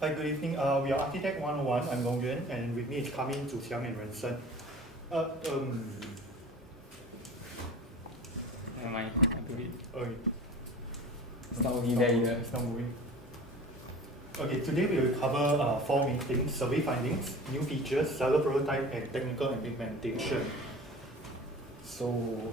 Hi, good evening. We are Architect101. I'm Long Yuan, and with me is Kamin, Zhu Xiang, and Ren Sen. Never mind, I'll do it. Okay. It's not working there either. It's not moving. Okay, today we will cover 4 main things: survey findings, new features, seller prototype, and technical implementation. So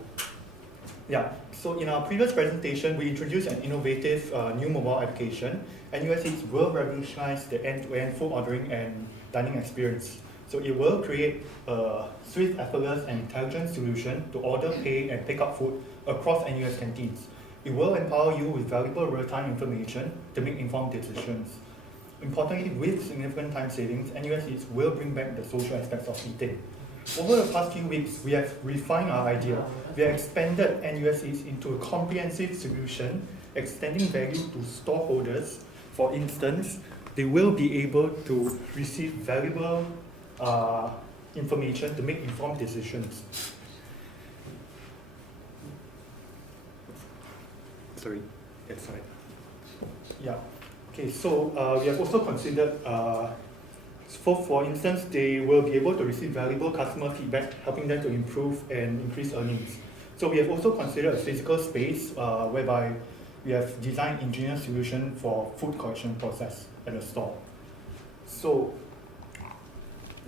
in our previous presentation, we introduced an innovative new mobile application. NUSeats will revolutionize the end-to-end food ordering and dining experience. So it will create a swift, effortless, and intelligent solution to order, pay, and pick up food across NUS canteens. It will empower you with valuable real-time information to make informed decisions. Importantly, with significant time savings, NUSeats will bring back the social aspects of eating. Over the past few weeks, we have refined our idea. We have expanded NUSeats into a comprehensive solution, extending value to storeholders. For instance, they will be able to receive valuable information to make informed decisions. Sorry, that's right. Yeah. Okay, so we have also considered for instance, they will be able to receive valuable customer feedback, helping them to improve and increase earnings. So we have also considered a physical space whereby we have designed engineered solution for food collection process at the store. So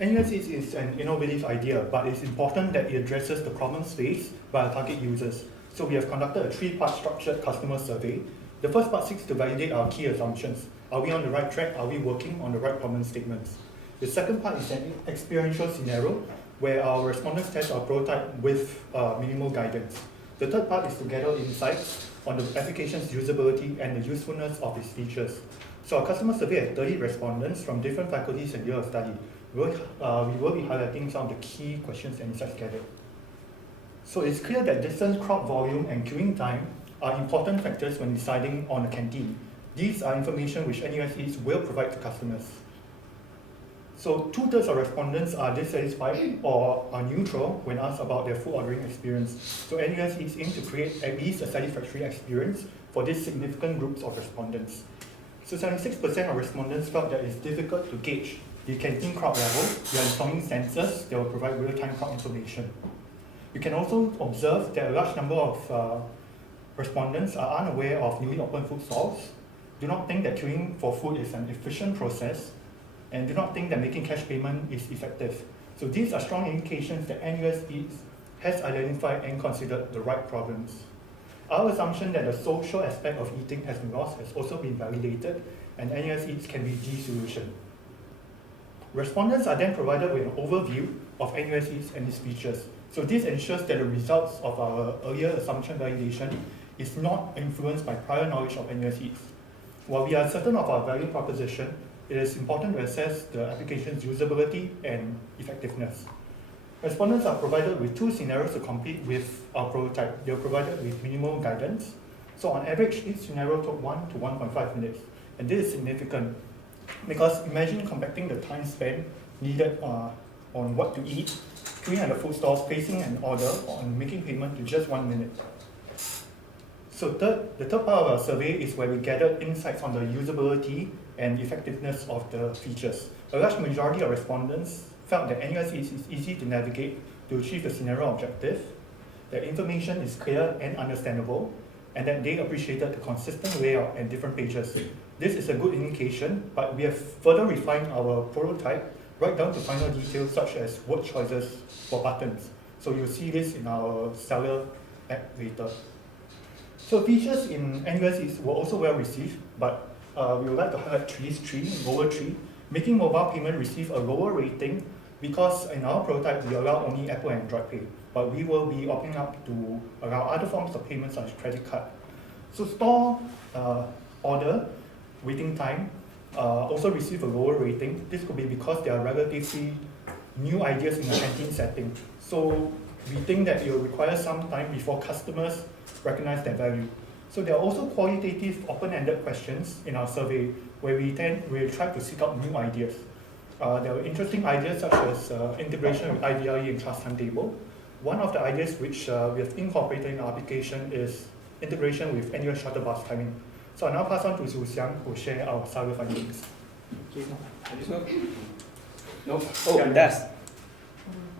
NUSeats is an innovative idea, but it's important that it addresses the problems faced by our target users. So we have conducted a 3-part structured customer survey. The first part seeks to validate our key assumptions. Are we on the right track? Are we working on the right problem statements? The second part is an experiential scenario where our respondents test our prototype with minimal guidance. The third part is to gather insights on the application's usability and the usefulness of its features. So our customer survey had 30 respondents from different faculties and years of study. We will be highlighting some of the key questions and insights gathered. So it's clear that distance, crowd volume, and queuing time are important factors when deciding on a canteen. These are information which NUSeats will provide to customers. So 2/3 of respondents are dissatisfied or are neutral when asked about their food ordering experience. So NUSeats aims to create at least a satisfactory experience for these significant groups of respondents. So 76% of respondents felt that it's difficult to gauge the canteen crowd level. We are installing sensors that will provide real-time crowd information. You can also observe that a large number of respondents are unaware of newly opened food stalls, do not think that queuing for food is an efficient process, and do not think that making cash payment is effective. So these are strong indications that NUSeats has identified and considered the right problems. Our assumption that the social aspect of eating has been lost has also been validated, and NUSeats can be the solution. Respondents are then provided with an overview of NUSeats and its features. So this ensures that the results of our earlier assumption validation is not influenced by prior knowledge of NUSeats. While we are certain of our value proposition, it is important to assess the application's usability and effectiveness. Respondents are provided with 2 scenarios to complete with our prototype. They are provided with minimal guidance. So on average, each scenario took 1 to 1.5 minutes. And this is significant because imagine compacting the time spent needed on what to eat, queuing at the food stores, placing an order, or on making payment to just 1 minute. So the third part of our survey is where we gathered insights on the usability and effectiveness of the features. A large majority of respondents felt that NUSeats is easy to navigate to achieve the scenario objective, that information is clear and understandable, and that they appreciated the consistent layout and different pages. This is a good indication, but we have further refined our prototype right down to final details such as word choices for buttons. So you'll see this in our seller app later. So features in NUSeats were also well received, but we would like to highlight lower 3. Making mobile payment receive a lower rating because in our prototype we allow only Apple and Android Pay, but we will be opening up to allow other forms of payment such as credit card. So store order waiting time also receive a lower rating. This could be because they are relatively new ideas in a canteen setting. So we think that it will require some time before customers recognize their value. So there are also qualitative open-ended questions in our survey where we try to seek out new ideas. There were interesting ideas such as integration with IVRE and class timetable. One of the ideas which we have incorporated in our application is integration with NUS shuttle bus timing. So I'll now pass on to Zhu Xiang who will share our survey findings. No. Oh, it does.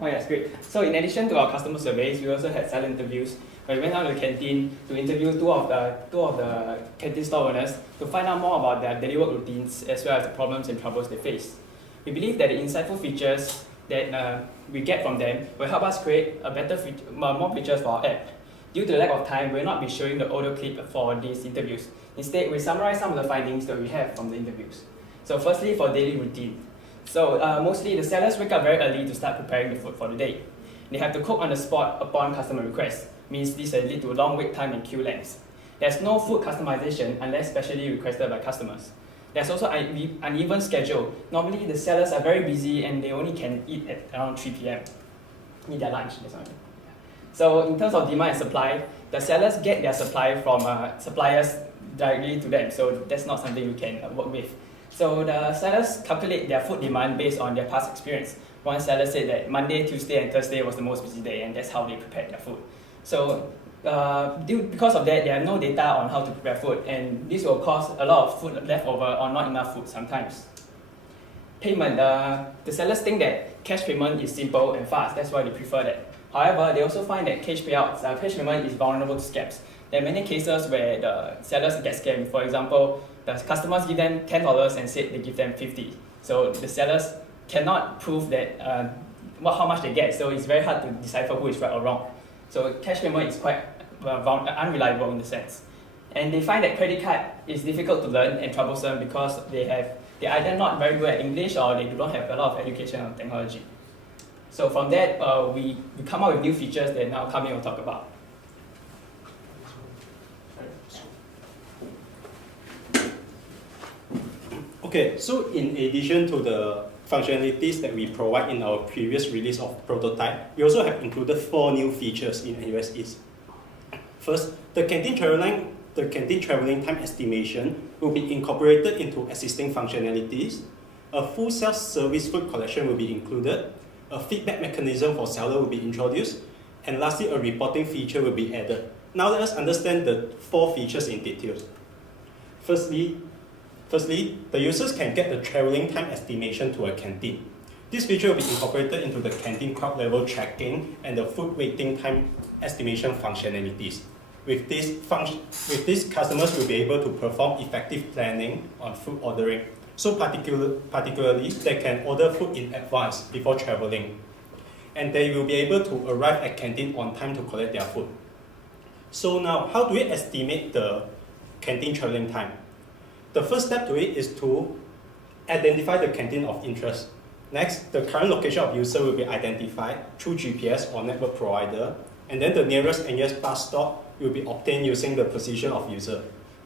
Oh yes, great. So in addition to our customer surveys, we also had seller interviews. We went down to the canteen to interview two of the canteen store owners to find out more about their daily work routines as well as the problems and troubles they face. We believe that the insightful features that we get from them will help us create more features for our app. Due to the lack of time, we will not be showing the audio clip for these interviews. Instead, we summarize some of the findings that we have from the interviews. So firstly, for daily routine. So mostly the sellers wake up very early to start preparing the food for the day. They have to cook on the spot upon customer request, means this will lead to long wait time and queue lengths. There's no food customization unless specially requested by customers. There's also an uneven schedule. Normally the sellers are very busy and they only can eat at around 3 p.m. Eat their lunch. So in terms of demand and supply, the sellers get their supply from suppliers directly to them. So that's not something we can work with. So the sellers calculate their food demand based on their past experience. One seller said that Monday, Tuesday, and Thursday was the most busy day, and that's how they prepared their food. So because of that, they have no data on how to prepare food, and this will cause a lot of food left over or not enough food sometimes. Payment, the sellers think that cash payment is simple and fast, that's why they prefer that. However, they also find that cash payment is vulnerable to scams. There are many cases where the sellers get scammed. For example, the customers give them $10 and said they give them $50. So the sellers cannot prove that how much they get. So it's very hard to decipher who is right or wrong. So cash payment is quite unreliable in the sense. And they find that credit card is difficult to learn and troublesome because they're either not very good at English or they do not have a lot of education on technology. So from that, we come up with new features that now Kamil will talk about. Okay, so in addition to the functionalities that we provide in our previous release of prototype, we also have included 4 new features in NUSeats. First, the canteen traveling time estimation will be incorporated into existing functionalities. A full self-service food collection will be included. A feedback mechanism for seller will be introduced. And lastly, a reporting feature will be added. Now let us understand the 4 features in detail. Firstly, the users can get the traveling time estimation to a canteen. This feature will be incorporated into the canteen crowd level tracking and the food waiting time estimation functionalities. With this, customers will be able to perform effective planning on food ordering. So particularly, they can order food in advance before traveling. And they will be able to arrive at canteen on time to collect their food. So now, how do we estimate the canteen traveling time? The first step to it is to identify the canteen of interest. Next, the current location of user will be identified through GPS or network provider, and then the nearest NUS bus stop will be obtained using the position of user.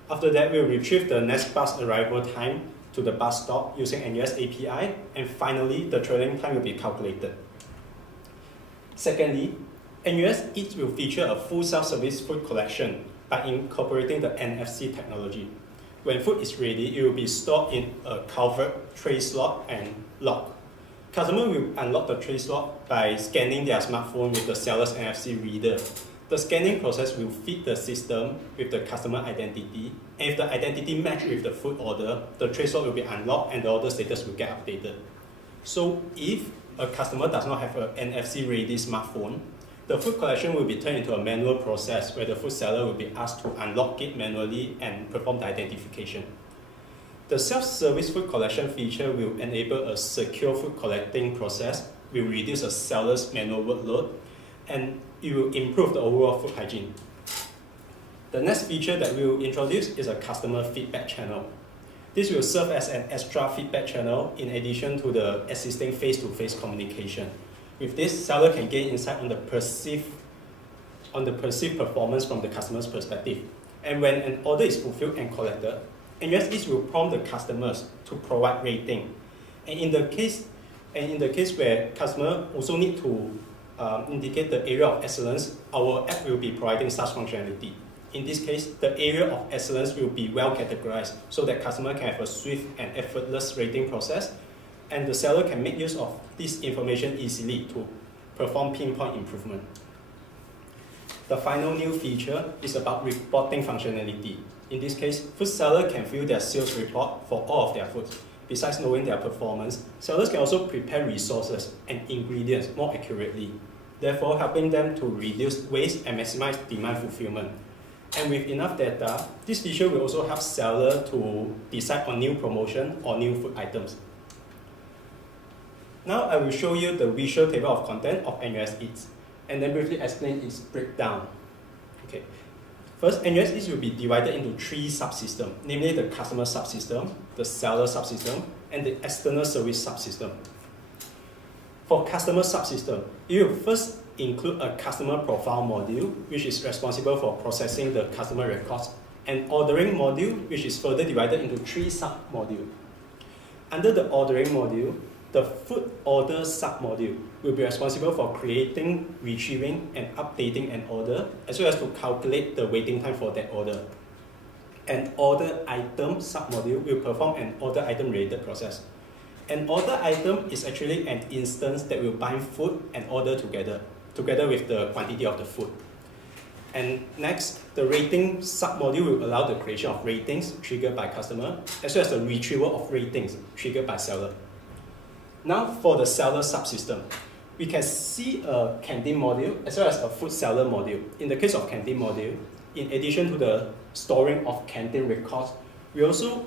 After that, we'll retrieve the next bus arrival time to the bus stop using NUS API, and finally, the traveling time will be calculated. Secondly, NUSeats will feature a full self-service food collection by incorporating the NFC technology. When food is ready, it will be stored in a covered tray slot and locked. Customer will unlock the tray slot by scanning their smartphone with the seller's NFC reader. The scanning process will feed the system with the customer identity, and if the identity matches with the food order, the tray slot will be unlocked and the order status will get updated. So if a customer does not have an NFC-ready smartphone, the food collection will be turned into a manual process where the food seller will be asked to unlock it manually and perform the identification. The self-service food collection feature will enable a secure food collecting process, will reduce a seller's manual workload, and it will improve the overall food hygiene. The next feature that we will introduce is a customer feedback channel. This will serve as an extra feedback channel in addition to the existing face-to-face communication. With this, seller can gain insight on the perceived performance from the customer's perspective. And when an order is fulfilled and collected, NUSeats will prompt the customers to provide rating. And in the case where customer also need to indicate the area of excellence, our app will be providing such functionality. In this case, the area of excellence will be well categorized so that customer can have a swift and effortless rating process, and the seller can make use of this information easily to perform pinpoint improvement. The final new feature is about reporting functionality. In this case, food seller can view their sales report for all of their foods. besides knowing their performance, sellers can also prepare resources and ingredients more accurately, therefore helping them to reduce waste and maximize demand fulfillment. And with enough data, this feature will also help seller to decide on new promotion or new food items. Now I will show you the visual table of content of NUSeats, and then briefly explain its breakdown. Okay. First, NUSeats will be divided into 3 subsystems, namely the customer subsystem, the seller subsystem, and the external service subsystem. For customer subsystem, it will first include a customer profile module, which is responsible for processing the customer records, and ordering module, which is further divided into 3 sub-modules. Under the ordering module, the food order sub-module will be responsible for creating, retrieving, and updating an order, as well as to calculate the waiting time for that order. An order item sub-module will perform an order item related process. An order item is actually an instance that will bind food and order together with the quantity of the food. And next, the rating sub-module will allow the creation of ratings triggered by customer, as well as the retrieval of ratings triggered by seller. Now for the seller subsystem, we can see a canteen module as well as a food seller module. In the case of canteen module, in addition to the storing of canteen records, we also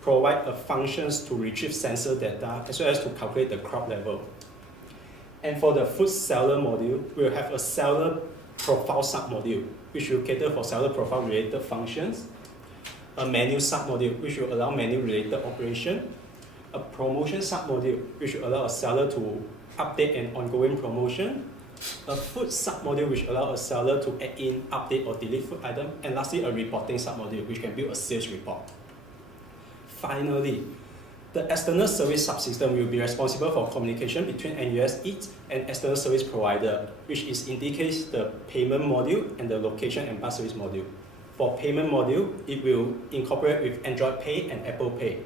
provide a functions to retrieve sensor data as well as to calculate the crop level. And for the food seller module, we'll have a seller profile sub-module, which will cater for seller profile related functions, a menu sub-module, which will allow menu related operation, a promotion sub-module, which will allow a seller to update an ongoing promotion, a food sub-module, which allows a seller to add in, update, or delete food item, and lastly, a reporting sub-module, which can build a sales report. Finally, the external service subsystem will be responsible for communication between NUSeats and external service provider, which is in this case the payment module and the location and bus service module. For payment module, it will incorporate with Android Pay and Apple Pay.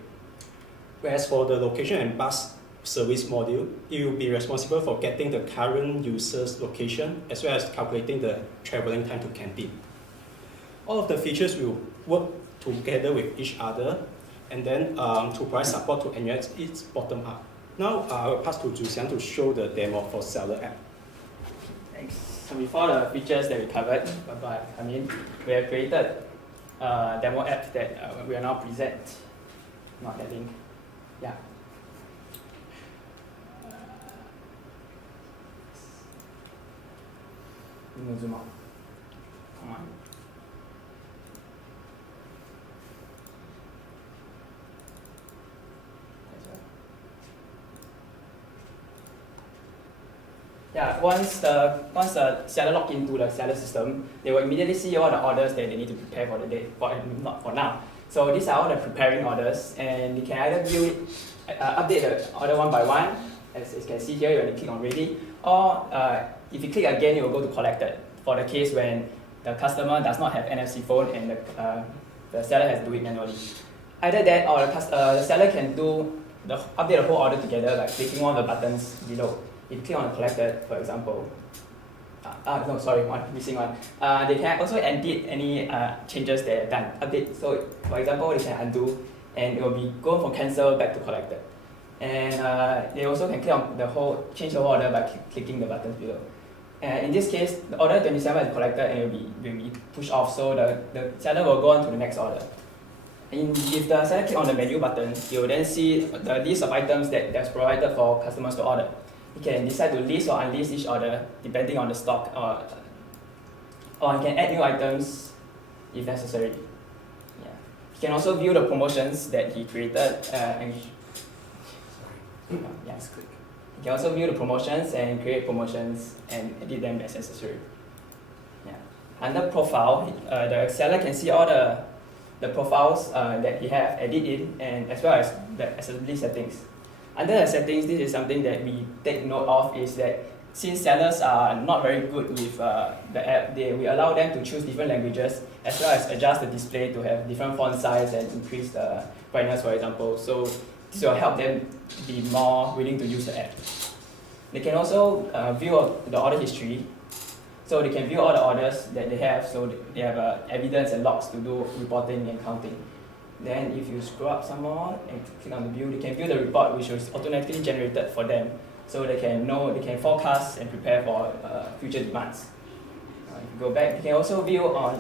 Whereas for the location and bus service module, it will be responsible for getting the current user's location as well as calculating the traveling time to canteen. All of the features will work together with each other and then to provide support to NUSeats bottom up. Now I will pass to Zhu to show the demo for seller app. Thanks. So before the features that we covered, we have created a demo app that we are now present. Not that link. Yeah. Zoom out. Come on. Yeah, once the seller log into the seller system, they will immediately see all the orders that they need to prepare for the day, not for now. So these are all the preparing orders, and you can either view it, update the order one by one, as you can see here, you click on ready, or if you click again, you will go to collected, for the case when the customer does not have NFC phone and the seller has to do it manually. Either that, or the seller can update the whole order together by clicking one of the buttons below. If you click on collected, for example, missing one. They can also edit any changes they have done, update. So, for example, they can undo, and it will be go from cancel back to collected. And they also can click on change the whole order by clicking the buttons below. In this case, the order 27 is collected and it will be pushed off, so the seller will go on to the next order. And if the seller click on the menu button, you will then see the list of items that's provided for customers to order. You can decide to list or unlist each order depending on the stock, or you can add new items if necessary. Yeah. You can also view the promotions that he created. Yes. You can also view the promotions and create promotions and edit them as necessary. Yeah. Under profile, the seller can see all the profiles that he have edited and as well as the accessibility settings. Under the settings, this is something that we take note of, is that since sellers are not very good with the app, we allow them to choose different languages as well as adjust the display to have different font size and increase the brightness, for example. So this will help them be more willing to use the app. They can also view the order history. So they can view all the orders that they have, so they have evidence and logs to do reporting and counting. Then if you scroll up some more and click on the view, they can view the report which was automatically generated for them. So they can know, they can forecast and prepare for future demands. If you go back, you can also view on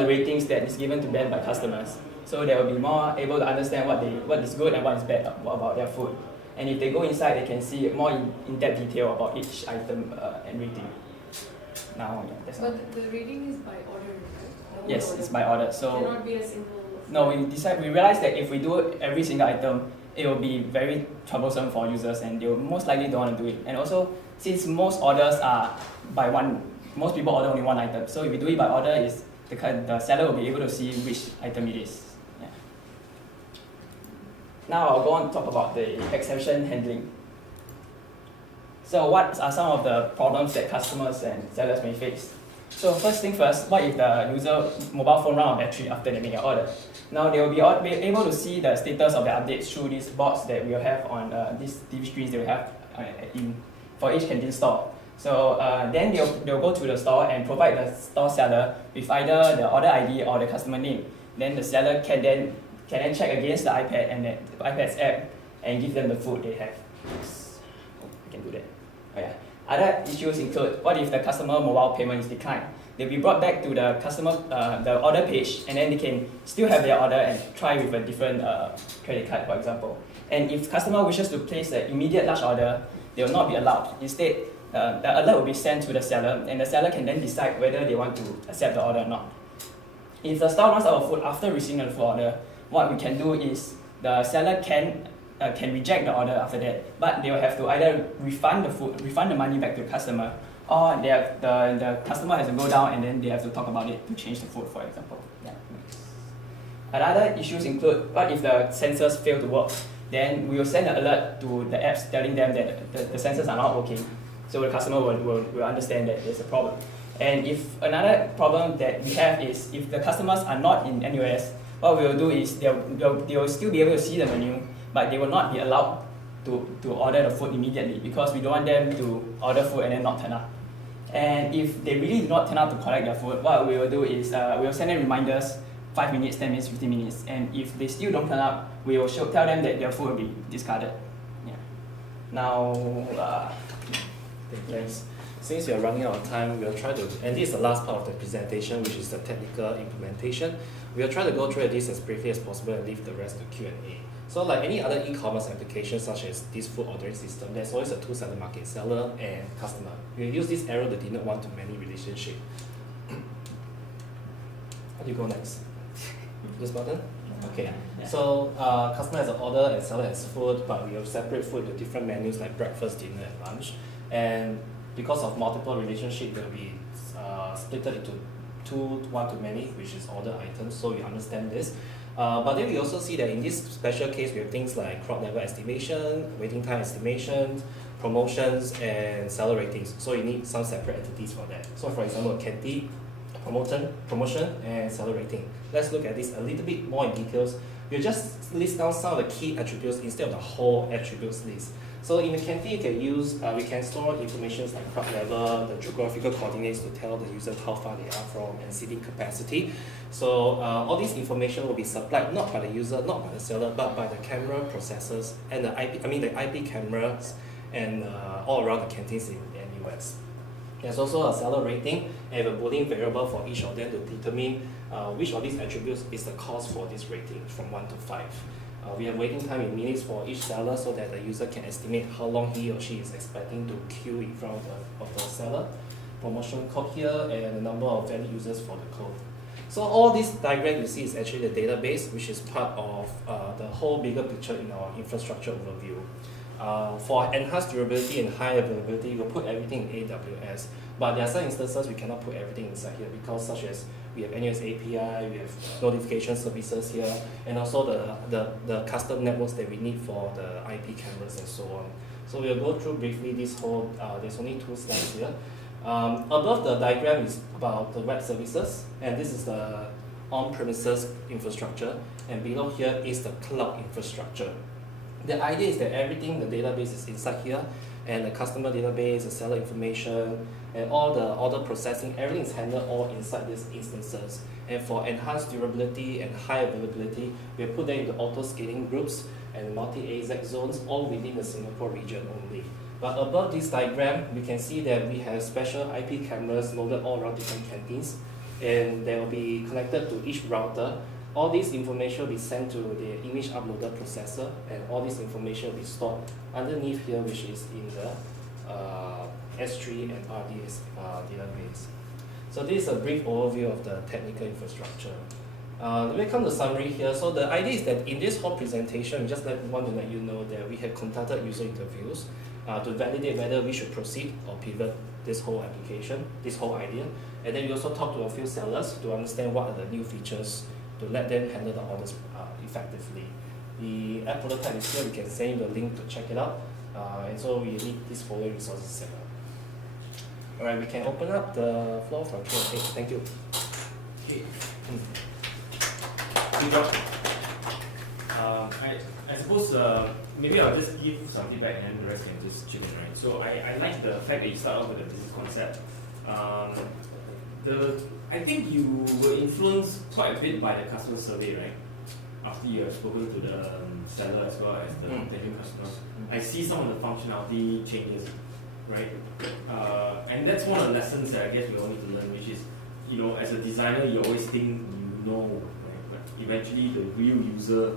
the ratings that is given to them by customers. So they will be more able to understand what is good and what is bad about their food. And if they go inside, they can see more in-depth detail about each item and rating. Now, yeah, that's all. But the rating is by order, right? Yes, it's by order. So it cannot be a simple. no, we realized that if we do every single item, it will be very troublesome for users, and they will most likely don't want to do it. And also, since most orders are by one, most people order only one item. So if we do it by order, the seller will be able to see which item it is. Yeah. Now I'll go on to talk about the exception handling. So what are some of the problems that customers and sellers may face? So first thing first, what if the user mobile phone run out of battery after they make an order? Now they will be able to see the status of the updates through these boards that we will have on these TV screens they will have for each canteen store. So then they'll go to the store and provide the store seller with either the order ID or the customer name. Then the seller can then check against the iPad and the iPad's app and give them the food they have. Yes. We can do that. Oh, yeah. Other issues include, what if the customer mobile payment is declined? They'll be brought back to the customer, the order page, and then they can still have their order and try with a different credit card, for example. And if customer wishes to place an immediate large order, they will not be allowed. Instead, the alert will be sent to the seller, and the seller can then decide whether they want to accept the order or not. If the store runs out of food after receiving the food order, what we can do is the seller can reject the order after that, but they will have to either refund the money back to the customer, or the customer has to go down and then they have to talk about it to change the food, for example. Yeah. Other issues include, what if the sensors fail to work? Then we will send an alert to the apps telling them that the sensors are not working, so the customer will understand that there's a problem. And if another problem that we have is, if the customers are not in NUS, what we will do is they will still be able to see the menu, but they will not be allowed to order the food immediately, because we don't want them to order food and then not turn up. And if they really do not turn up to collect their food, what we will do is we will send them reminders 5 minutes, 10 minutes, 15 minutes. And if they still don't turn up, we will tell them that their food will be discarded. Yeah. Now, Thanks. Since we are running out of time, we'll try to, and this is the last part of the presentation, which is the technical implementation. We'll try to go through this as briefly as possible and leave the rest to Q&A. So like any other e-commerce application such as this food ordering system, there's always a two-sided market, seller and customer. We use this arrow to denote one-to-many relationship. How do you go next? This button? Okay. Yeah. So customer has an order and seller has food, but we have separate food with different menus like breakfast, dinner and lunch. And because of multiple relationship, they'll be split into one-to-many, which is order items, so we understand this. But then we also see that in this special case, we have things like crowd level estimation, waiting time estimation, promotions, and seller ratings. So you need some separate entities for that. So for example, canteen, promotion, and seller rating. Let's look at this a little bit more in details. We'll just list down some of the key attributes instead of the whole attributes list. So in the canteen, you can use, we can store information like crowd level, the geographical coordinates to tell the user how far they are from, and seating capacity. So all this information will be supplied not by the user, not by the seller, but by the camera processors and the IP cameras and all around the canteens in NUS. There's also a seller rating and a Boolean variable for each of them to determine which of these attributes is the cause for this rating from 1 to 5. We have waiting time in minutes for each seller so that the user can estimate how long he or she is expecting to queue in front of the seller. Promotion code here and the number of valid users for the code. So all this diagram you see is actually the database, which is part of the whole bigger picture in our infrastructure overview. For enhanced durability and high availability, we'll put everything in AWS. But there are some instances we cannot put everything inside here because such as we have NUS API, we have notification services here, and also the custom networks that we need for the IP cameras and so on. So we'll go through briefly this whole, there's only 2 slides here. Above the diagram is about the web services, and this is the on-premises infrastructure, and below here is the cloud infrastructure. The idea is that everything in the database is inside here, and the customer database, the seller information, and all the order processing, everything is handled all inside these instances. And for enhanced durability and high availability, we have put them into auto-scaling groups and multi-AZ zones, all within the Singapore region only. But above this diagram, we can see that we have special IP cameras loaded all around different canteens, and they will be connected to each router. All this information will be sent to the image uploader processor, and all this information will be stored underneath here, which is in the S3 and RDS database. So this is a brief overview of the technical infrastructure. Let me come to summary here. So the idea is that in this whole presentation, we just want to let you know that we have conducted user interviews to validate whether we should proceed or pivot this whole application, this whole idea. And then we also talked to a few sellers to understand what are the new features to let them handle the orders effectively. The app prototype is here. We can send you the link to check it out. And so we need these following resources set up. All right, we can open up the floor for Q&A. Thank you. Okay. I suppose maybe I'll just give some feedback and the rest can just chip in, right? So I like the fact that you start off with the business concept. I think you were influenced quite a bit by the customer survey, right? After you have spoken to the seller as well as the potential customers. I see some of the functionality changes, right? And that's one of the lessons that I guess we all need to learn, which is, you know, as a designer, you always think you know, right? But eventually the real user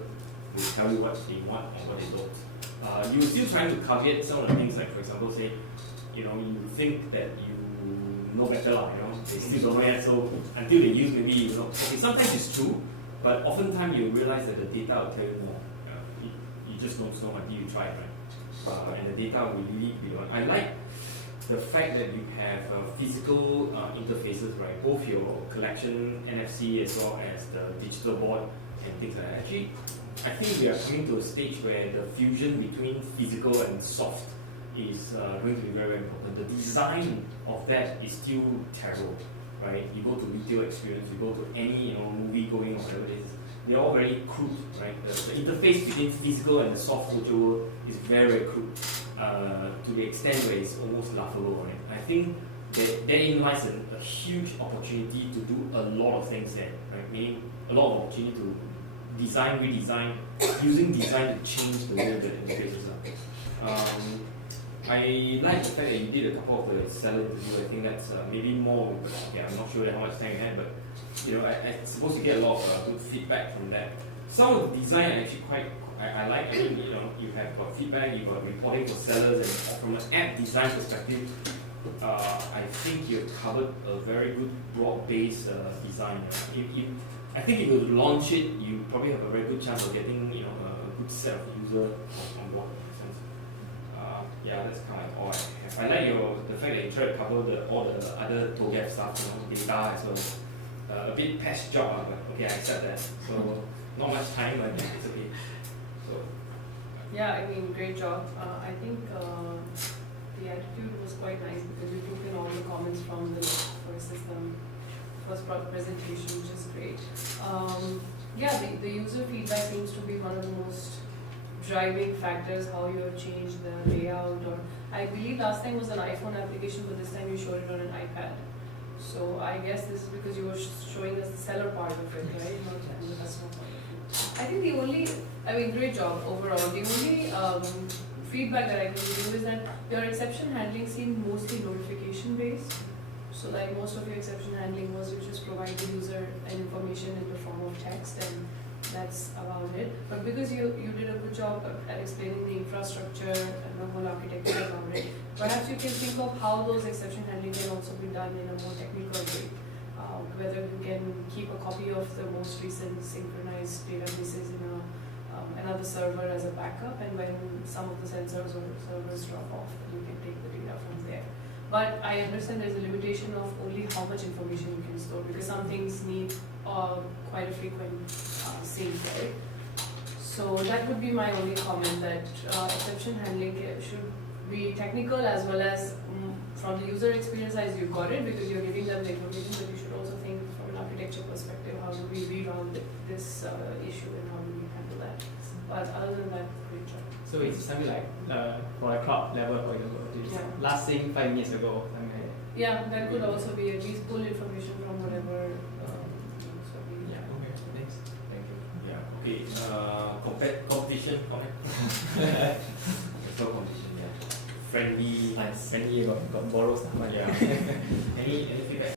will tell you what they want and what they don't. You're still trying to caveat some of the things, like for example, say, you know, you think that you know better, you know, they still don't know yet, so until they use, maybe you know. Okay, sometimes it's true, but oftentimes you realize that the data will tell you more. You just don't know until you try it, right? And the data will really be on. I like the fact that you have physical interfaces, right? Both your collection NFC as well as the digital board and things like that. Actually, I think we are coming to a stage where the fusion between physical and soft is going to be very, very important. The design of that is still terrible, right? You go to retail experience, you go to any movie going or whatever it is, they're all very crude, right? The interface between physical and the soft virtual world is very, very crude, to the extent where it's almost laughable, right? I think that therein lies a huge opportunity to do a lot of things there, right? Meaning a lot of opportunity to design, redesign, using design to change the way that interfaces are. I like the fact that you did a couple of the seller interviews. I think that's maybe more. Yeah, I'm not sure how much time you had, but I suppose you get a lot of good feedback from that. Some of the design are actually quite. I like. I mean, you have feedback, you got reporting for sellers, and from an app design perspective, I think you've covered a very good broad-based design. I think if you launch it, you probably have a very good chance of getting a good set of users on board. Yeah, that's kind of like all I have. I like the fact that you try to cover all the other TOGAF stuff, data as well. A bit past job, but okay, I accept that. So not much time, but yeah, it's okay. So Yeah, I mean, great job. I think the attitude was quite nice because you took in all the comments from the first system, first presentation, which is great. Yeah, the user feedback seems to be one of the most driving factors, how you have changed the layout, or I believe last time was an iPhone application, but this time you showed it on an iPad. So I guess this is because you were showing us the seller part of it, right? Not the customer part of it. I think great job overall. The only feedback that I can give you is that your exception handling seemed mostly notification based. So like most of your exception handling was you just provide the user an information in the form of text, and that's about it. But because you did a good job at explaining the infrastructure and the whole architecture around it, perhaps you can think of how those exception handling can also be done in a more technical way. Whether you can keep a copy of the most recent synchronized databases in another server as a backup, and when some of the sensors or servers drop off, you can take the data from there. But I understand there's a limitation of only how much information you can store, because some things need quite a frequent sync, right? So that would be my only comment, that exception handling should be technical as well as from the user experience as you got it, because you're giving them the information, but you should also think from an architecture perspective, how do we reroute this issue and how do we handle that? But other than that, great job. So it's something like for a crowd level, for example, it's Yeah. last thing 5 minutes ago, something like that. Yeah, that could also be at least pull information from whatever survey. Yeah, okay, thanks. Thank you. Yeah. Okay. Competition. Comment. There's no competition. Yeah. Friendly. Nice. Friendly, got borrow stuff. Yeah. Any feedback?